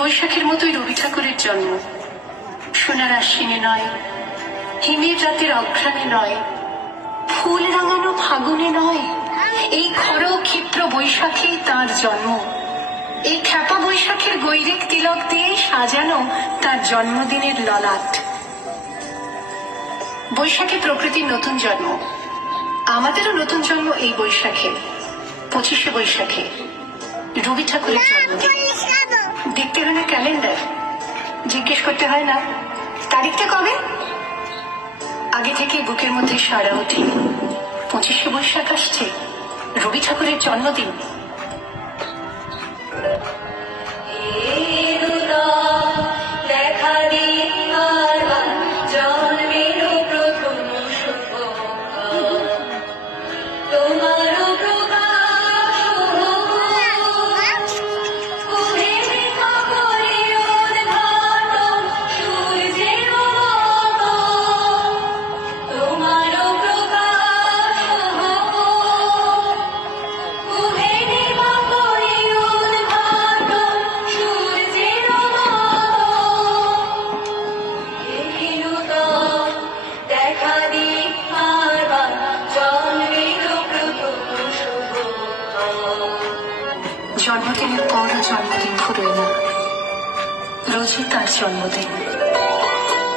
বৈশাখের মতোই রবি ঠাকুরের জন্ম। সোনার আশ্বিনে নয়, হিমের রাতের অঘ্রাণে নয়, ফুল রাঙানো ফাগুনে নয়, এই খর ক্ষিপ্র বৈশাখেই তাঁর জন্ম। এই খ্যাপা বৈশাখের গৈরিক তিলক দিয়ে সাজানো তার জন্মদিনের ললাট। বৈশাখে প্রকৃতির নতুন জন্ম, আমাদেরও নতুন জন্ম এই বৈশাখে। 25শে বৈশাখে রবি ঠাকুরের জন্মদিন। দেখতে হয় না ক্যালেন্ডার, জিজ্ঞেস করতে হয় না তারিখটা কবে, আগে থেকে বুকের মধ্যে সাড়া ওঠে 25শে বৈশাখ আসছে, রবি ঠাকুরের জন্মদিন। জন্মদিনের পরও জন্মদিন ফুরোয় না, রোজই তার জন্মদিন।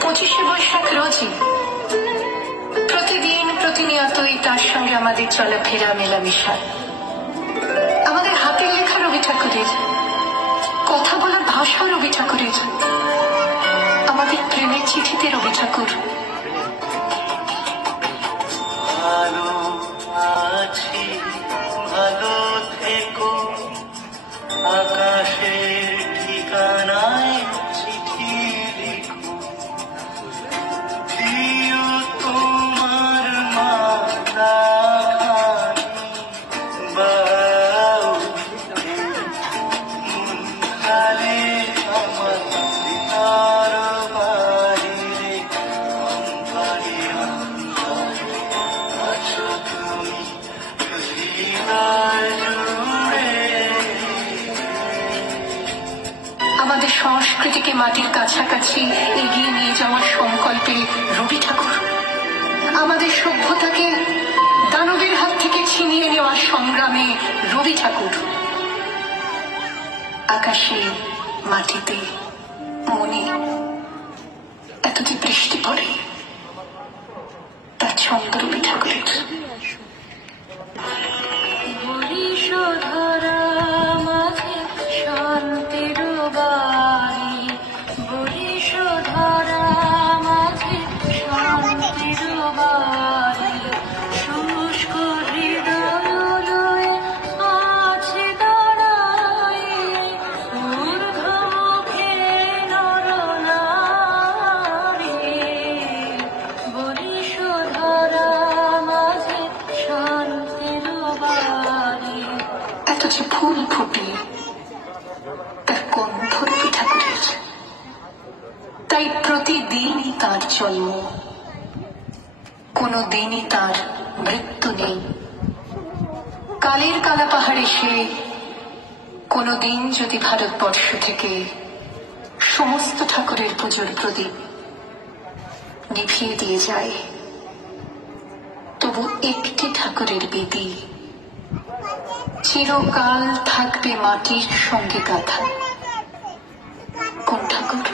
25শে বৈশাখ রোজই, প্রতিদিন প্রতিনিয়তই তার সঙ্গে আমাদের চলাফেরা মেলামেশা। আমাদের হাতের লেখা রবি ঠাকুরের, কথা বলার ভাষা রবি ঠাকুরের, আমাদের প্রেমের চিঠিতে রবি ঠাকুর। ভালো আছি, ভালো থেকো, আকাশের ঠিকানায় চিঠি লিখো, প্রিয় তোমার মালাখানি বাউলে, মন খালে আমার ভিতর বাহিরে, অন্তরে অন্তরে আছো তুমি হৃদয় জুড়ে। আমাদের সংস্কৃতিকে মাটির কাছাকাছি এগিয়ে নিয়ে যাওয়ার সংকল্পে রবি ঠাকুর, আমাদের সভ্যতাকে দানবের হাত থেকে ছিনিয়ে নেওয়ার সংগ্রামে রবি ঠাকুর। আকাশে, মাটিতে, মনে এত যে বৃষ্টি পড়ে, তার ছন্দ রবি ঠাকুরের। এত যে ফুল ফুটে, তার গন্ধ রবি ঠাকুরের। তাই প্রতিদিনই তার জন্ম, কোনো দিনই তার মৃত্যু নেই। কালের কালা পাহাড়ে সে কোনো দিন যদি ভারতবর্ষ থেকে সমস্ত ঠাকুরের পুজোর প্রদীপ নিভিয়ে দিয়ে যায়, তবু একটি ঠাকুরের বেদি চিরকাল থাকবে মাটির সঙ্গে গাঁথা। কোন ঠাকুর?